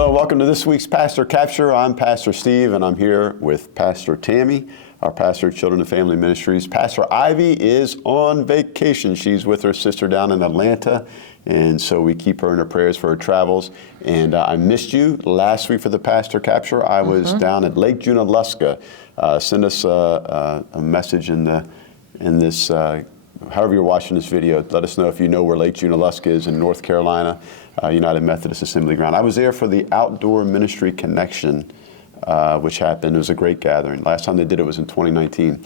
Hello, welcome to this week's Pastor Capture. I'm Pastor Steve, and I'm here with Pastor Tammy, our pastor of Children and Family Ministries. Pastor Ivy is on vacation. She's with her sister down in Atlanta, and so we keep her in our prayers for her travels. And I missed you last week for the Pastor Capture. I was down at Lake Junaluska. Send us a message in this, however you're watching this video. Let us know if you know where Lake Junaluska is in North Carolina, United Methodist Assembly Ground. I was there for the Outdoor Ministry Connection, which happened. It was a great gathering. Last time they did it was in 2019.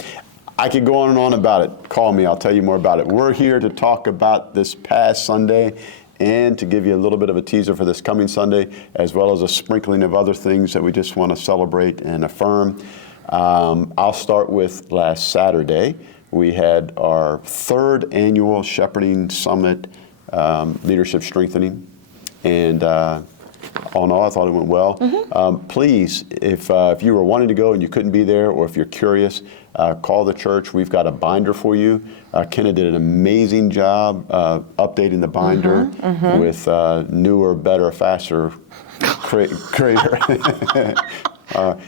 I could go on and on about it. Call me, I'll tell you more about it. We're here to talk about this past Sunday and to give you a little bit of a teaser for this coming Sunday, as well as a sprinkling of other things that we just want to celebrate and affirm. I'll start with last Saturday. We had our third annual Shepherding Summit Leadership Strengthening, and all in all, I thought it went well. Please, if you were wanting to go and you couldn't be there, or if you're curious, call the church. We've got a binder for you. Kenna did an amazing job updating the binder with newer, better, faster creator.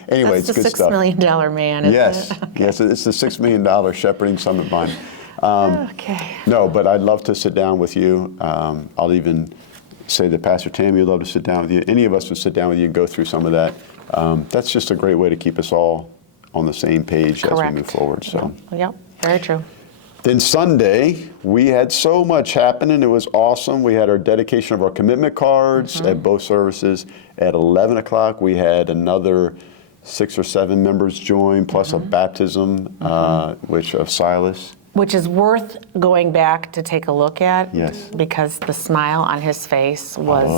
Anyway, That's it's good the stuff. $6 million man, isn't Yes, it? Okay. yes, it's the $6 million Shepherding Summit binder. Okay. No, but I'd love to sit down with you. I'll even say that Pastor Tammy would love to sit down with you. Any of us would sit down with you and go through some of that. That's just a great way to keep us all on the same page as we move forward. So. Yep, very true. Then Sunday, we had so much happening. It was awesome. We had our dedication of our commitment cards at both services. At 11 o'clock, we had another 6 or 7 members join, plus a baptism, which of Silas. Which is worth going back to take a look at. Yes. Because the smile on his face was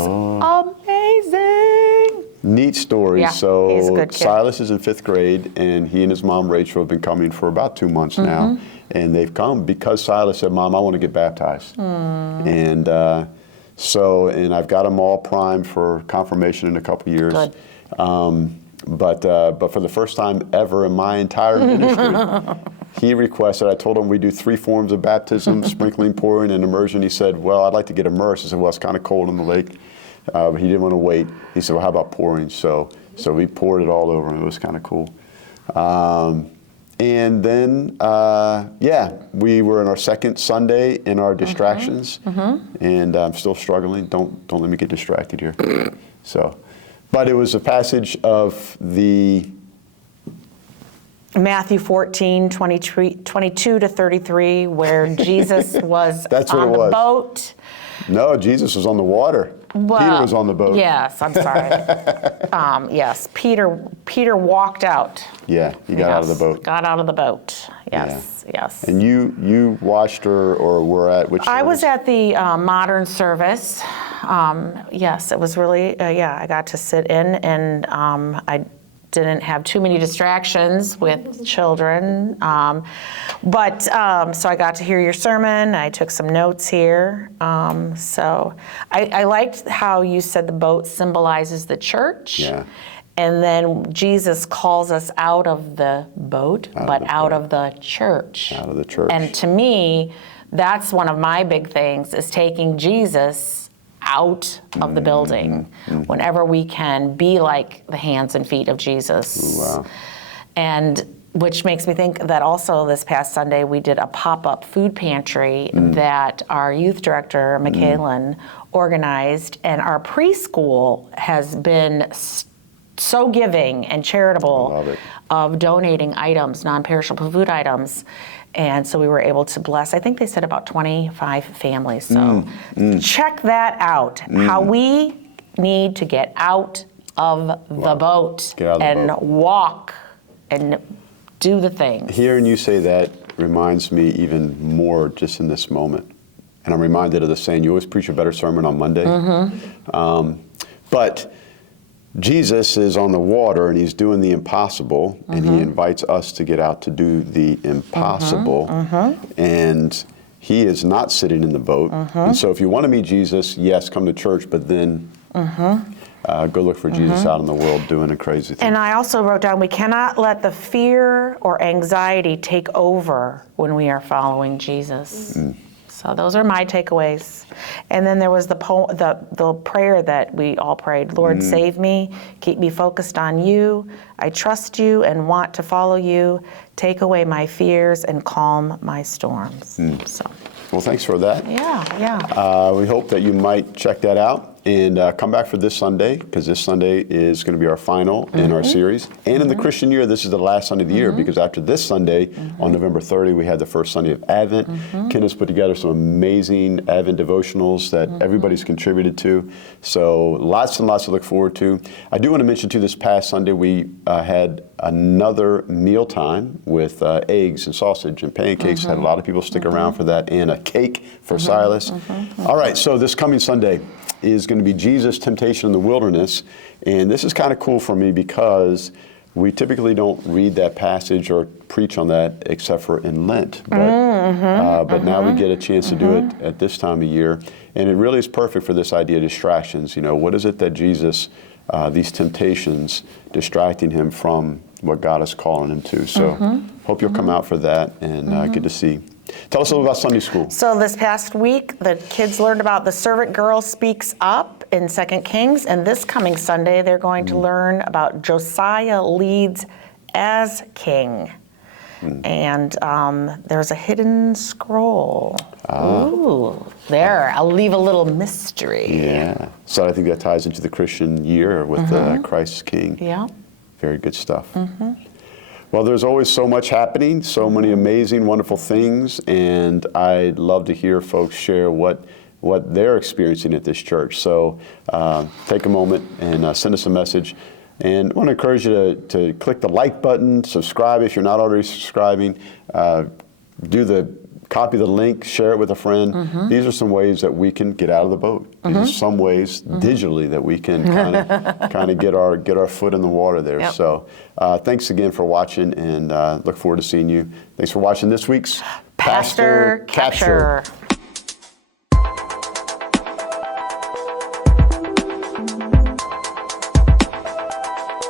amazing. Neat story. Yeah, so he's a good kid. Silas is in 5th grade, and he and his mom Rachel have been coming for about 2 months now. And they've come because Silas said, "Mom, I want to get baptized." And and I've got them all primed for confirmation in a couple years. Good. But for the first time ever in my entire ministry, he requested, I told him we do 3 forms of baptism, sprinkling, pouring, and immersion. He said, "Well, I'd like to get immersed." I said, "Well, it's kind of cold in the lake." But he didn't want to wait. He said, "Well, how about pouring?" So we poured it all over him. It was kind of cool. And then, we were in our second Sunday in our distractions, and I'm still struggling. Don't let me get distracted here. But it was a passage of the Matthew 14, 22 to 33, where Jesus was on the boat. No, Jesus was on the water. Well, Peter was on the boat. Yes, I'm sorry. Yes, Peter walked out. Yeah, he got out of the boat. Got out of the boat. Yes, yes. And you watched or were at which service? I was at the modern service. Yes, it was really, I got to sit in, and I didn't have too many distractions with children. So I got to hear your sermon. I took some notes here. So I liked how you said the boat symbolizes the church. Yeah. And then Jesus calls us out of the boat, out of the church. Out of the church. And to me, that's one of my big things, is taking Jesus out of the building whenever we can be like the hands and feet of Jesus. Ooh, wow. And which makes me think that also this past Sunday we did a pop-up food pantry that our youth director, Michaelan, organized, and our preschool has been so giving and charitable of donating items, non-perishable food items. And so we were able to bless, I think they said about 25 families. So check that out, how we need to get out of the boat and walk and do the things. Hearing you say that reminds me even more just in this moment. And I'm reminded of the saying, you always preach a better sermon on Monday. But Jesus is on the water and he's doing the impossible, and he invites us to get out to do the impossible. And he is not sitting in the boat. And so if you want to meet Jesus, yes, come to church, but then go look for Jesus out in the world doing a crazy thing. And I also wrote down, we cannot let the fear or anxiety take over when we are following Jesus. So those are my takeaways. And then there was the prayer that we all prayed. Lord, save me. Keep me focused on you. I trust you and want to follow you. Take away my fears and calm my storms. So. Well, thanks for that. Yeah. We hope that you might check that out and come back for this Sunday, because this Sunday is going to be our final in our series. And in the Christian year, this is the last Sunday of the year, because after this Sunday, on November 30, we had the first Sunday of Advent. Ken has put together some amazing Advent devotionals that everybody's contributed to. So lots and lots to look forward to. I do want to mention, too, this past Sunday, we had another mealtime with eggs and sausage and pancakes. Had a lot of people stick around for that, and a cake for Silas. All right, so this coming Sunday is going to be Jesus' temptation in the wilderness. And this is kind of cool for me because we typically don't read that passage or preach on that except for in Lent. But now we get a chance to do it at this time of year. And it really is perfect for this idea of distractions. You know, what is it that Jesus, these temptations, distracting him from what God is calling him to? So hope you'll come out for that and get to see. Tell us a little about Sunday school. So this past week, the kids learned about the servant girl speaks up in 2 Kings, and this coming Sunday, they're going to learn about Josiah leads as king. And there's a hidden scroll. Ooh, there, I'll leave a little mystery. Yeah, so I think that ties into the Christian year with Christ King. Yeah. Very good stuff. Well, there's always so much happening, so many amazing, wonderful things, and I'd love to hear folks share what they're experiencing at this church. So take a moment and send us a message. And I want to encourage you to click the like button, subscribe if you're not already subscribing, copy the link, share it with a friend. These are some ways that we can get out of the boat. These are some ways digitally that we can kind of get our foot in the water there. Yep. So thanks again for watching, and look forward to seeing you. Thanks for watching this week's Pastor Capture.